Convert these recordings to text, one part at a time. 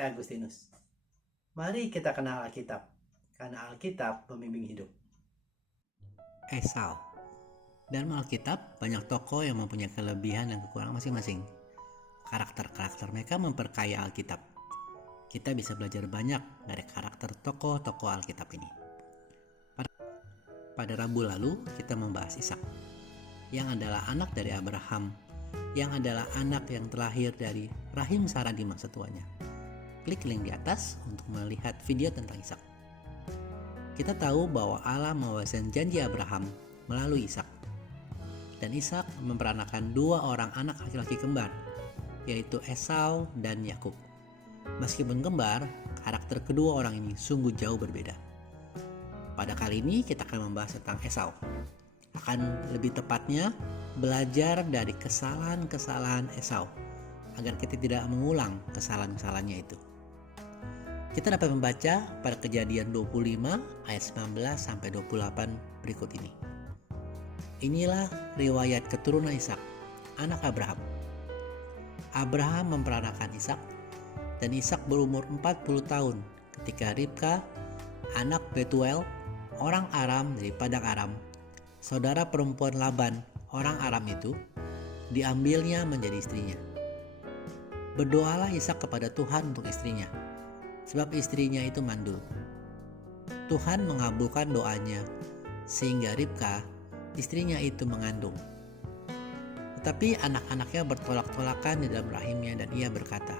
saya Agustinus. Mari kita kenal Alkitab, karena Alkitab pembimbing hidup. Esau. Dalam Alkitab, banyak tokoh yang mempunyai kelebihan dan kekurangan masing-masing. Karakter-karakter mereka memperkaya Alkitab. Kita bisa belajar banyak dari karakter tokoh-tokoh Alkitab ini. Pada Rabu lalu, kita membahas Ishak, yang adalah anak dari Abraham, yang adalah anak yang terlahir dari rahim Sarah di masa tuanya. Klik link di atas untuk melihat video tentang Ishak. Kita tahu bahwa Allah mewariskan janji Abraham melalui Ishak. Dan Ishak memperanakan dua orang anak laki-laki kembar, yaitu Esau dan Yakub. Meskipun kembar, karakter kedua orang ini sungguh jauh berbeda. Pada kali ini kita akan membahas tentang Esau. Akan lebih tepatnya belajar dari kesalahan-kesalahan Esau agar kita tidak mengulang kesalahan-kesalahannya itu. Kita dapat membaca pada Kejadian 25 ayat 19 sampai 28 berikut ini. Inilah riwayat keturunan Ishak, anak Abraham. Abraham memperanakan Ishak, dan Ishak berumur 40 tahun ketika Ribka, anak Betuel, orang Aram dari padang Aram, saudara perempuan Laban, orang Aram itu, diambilnya menjadi istrinya. Berdoalah Ishak kepada Tuhan untuk istrinya, sebab istrinya itu mandul. Tuhan mengabulkan doanya, sehingga Ribka, istrinya itu mengandung. Tetapi anak-anaknya bertolak-tolakan di dalam rahimnya, dan ia berkata,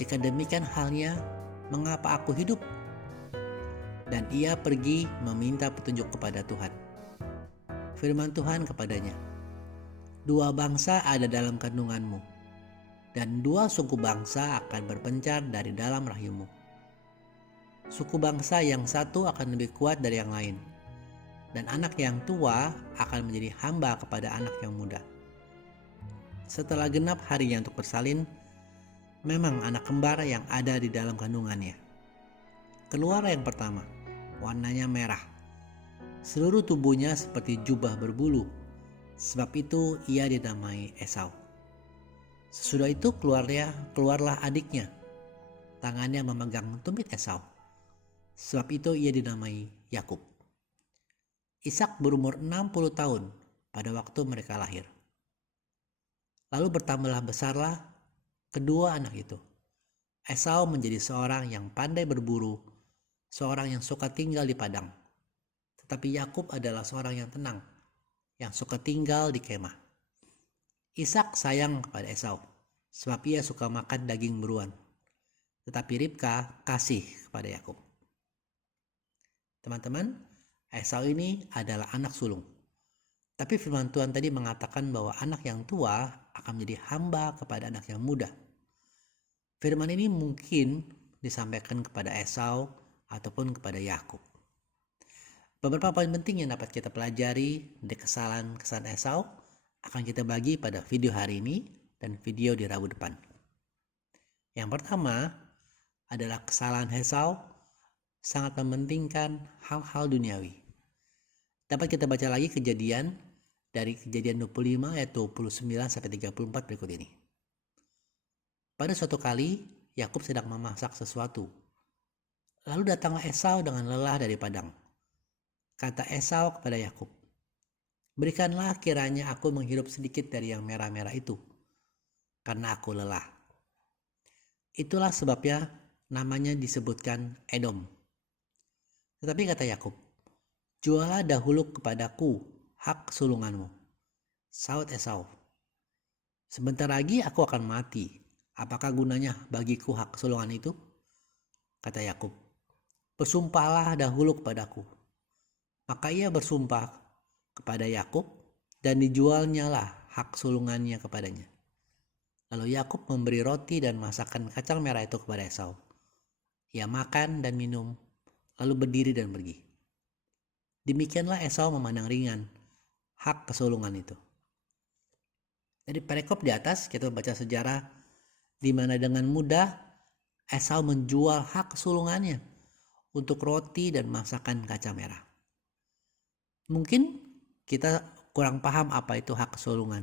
"Jika demikian halnya, mengapa aku hidup?" Dan ia pergi meminta petunjuk kepada Tuhan. Firman Tuhan kepadanya, "Dua bangsa ada dalam kandunganmu, dan dua suku bangsa akan berpencar dari dalam rahimmu. Suku bangsa yang satu akan lebih kuat dari yang lain, dan anak yang tua akan menjadi hamba kepada anak yang muda." Setelah genap harinya untuk bersalin, memang anak kembar yang ada di dalam kandungannya. Keluar yang pertama, warnanya merah. Seluruh tubuhnya seperti jubah berbulu, sebab itu ia dinamai Esau. Sesudah itu keluarlah adiknya, tangannya memegang tumit Esau, sebab itu ia dinamai Yakub. Ishak berumur 60 tahun pada waktu mereka lahir. Lalu bertambahlah besarlah kedua anak itu. Esau menjadi seorang yang pandai berburu, seorang yang suka tinggal di padang. Tetapi Yakub adalah seorang yang tenang, yang suka tinggal di kemah. Ishak sayang kepada Esau, sebab ia suka makan daging beruang. Tetapi Ribka kasih kepada Yakub. Teman-teman, Esau ini adalah anak sulung. Tapi firman Tuhan tadi mengatakan bahwa anak yang tua akan menjadi hamba kepada anak yang muda. Firman ini mungkin disampaikan kepada Esau ataupun kepada Yakub. Beberapa poin penting yang dapat kita pelajari dari kesalahan-kesalahan Esau akan kita bagi pada video hari ini dan video di Rabu depan. Yang pertama adalah kesalahan Esau sangat mementingkan hal-hal duniawi. Dapat kita baca lagi dari Kejadian 25 ayat 29 sampai 34 berikut ini. Pada suatu kali Yakub sedang memasak sesuatu. Lalu datanglah Esau dengan lelah dari padang. Kata Esau kepada Yakub, "Berikanlah kiranya aku menghirup sedikit dari yang merah-merah itu, karena aku lelah." Itulah sebabnya namanya disebutkan Edom. Tetapi kata Yakub, "Jualah dahulu kepadaku hak sulunganmu." Saud Esau, "Sebentar lagi aku akan mati. Apakah gunanya bagiku hak sulungan itu?" Kata Yakub, "Bersumpahlah dahulu kepadaku." Maka ia bersumpah kepada Yakub, dan dijualnyalah hak sulungannya kepadanya. Lalu Yakub memberi roti dan masakan kacang merah itu kepada Esau. Ia makan dan minum, lalu berdiri dan pergi. Demikianlah Esau memandang ringan hak kesulungan itu. Dari perikop di atas kita membaca sejarah di mana dengan mudah Esau menjual hak kesulungannya untuk roti dan masakan kaca merah. Mungkin kita kurang paham apa itu hak kesulungan.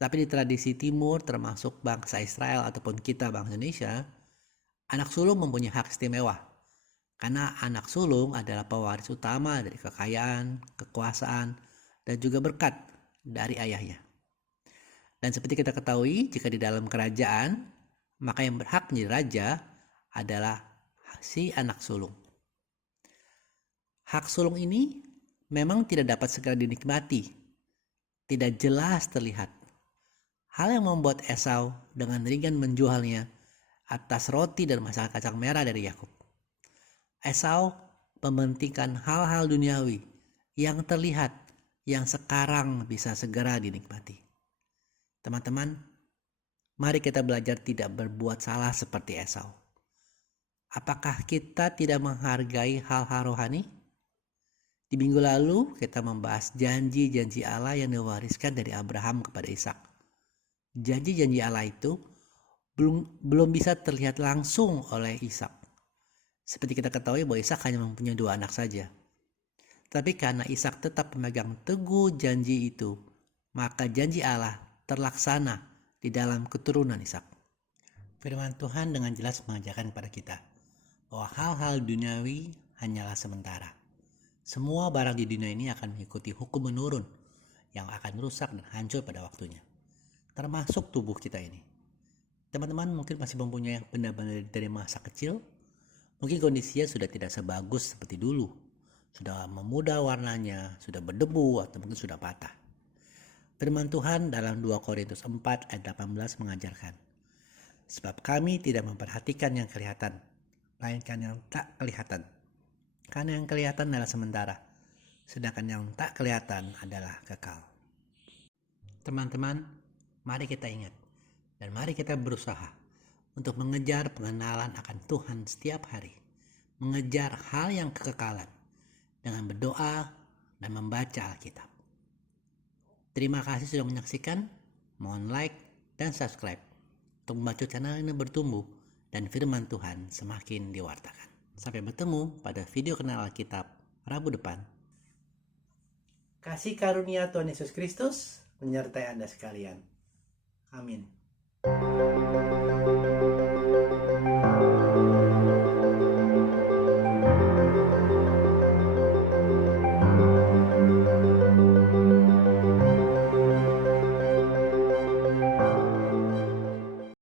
Tapi di tradisi timur termasuk bangsa Israel ataupun kita bangsa Indonesia, Anak sulung mempunyai hak istimewa, karena anak sulung adalah pewaris utama dari kekayaan, kekuasaan, dan juga berkat dari ayahnya. Dan seperti kita ketahui, jika di dalam kerajaan, maka yang berhak menjadi raja adalah si anak sulung. Hak sulung ini memang tidak dapat segera dinikmati, tidak jelas terlihat. Hal yang membuat Esau dengan ringan menjualnya atas roti dan masakan kacang merah dari Yakub. Esau mementingkan hal-hal duniawi yang terlihat, yang sekarang bisa segera dinikmati. Teman-teman, mari kita belajar tidak berbuat salah seperti Esau. Apakah kita tidak menghargai hal-hal rohani? Di minggu lalu kita membahas janji-janji Allah yang diwariskan dari Abraham kepada Ishak. Janji-janji Allah itu belum bisa terlihat langsung oleh Ishak. Seperti kita ketahui bahwa Ishak hanya mempunyai 2 anak saja. Tapi karena Ishak tetap memegang teguh janji itu, maka janji Allah terlaksana di dalam keturunan Ishak. Firman Tuhan dengan jelas mengajarkan kepada kita bahwa hal-hal duniawi hanyalah sementara. Semua barang di dunia ini akan mengikuti hukum menurun yang akan rusak dan hancur pada waktunya. Termasuk tubuh kita ini. Teman-teman mungkin masih mempunyai benda-benda dari masa kecil. Mungkin kondisinya sudah tidak sebagus seperti dulu. Sudah memudar warnanya, sudah berdebu atau mungkin sudah patah. Firman Tuhan dalam 2 Korintus 4 ayat 18 mengajarkan, sebab kami tidak memperhatikan yang kelihatan, melainkan yang tak kelihatan. Karena yang kelihatan adalah sementara, sedangkan yang tak kelihatan adalah kekal. Teman-teman, mari kita ingat dan mari kita berusaha untuk mengejar pengenalan akan Tuhan setiap hari. Mengejar hal yang kekekalan dengan berdoa dan membaca Alkitab. Terima kasih sudah menyaksikan. Mohon like dan subscribe untuk membantu channel ini bertumbuh dan firman Tuhan semakin diwartakan. Sampai bertemu pada video kenal Alkitab Rabu depan. Kasih karunia Tuhan Yesus Kristus menyertai Anda sekalian. Amin.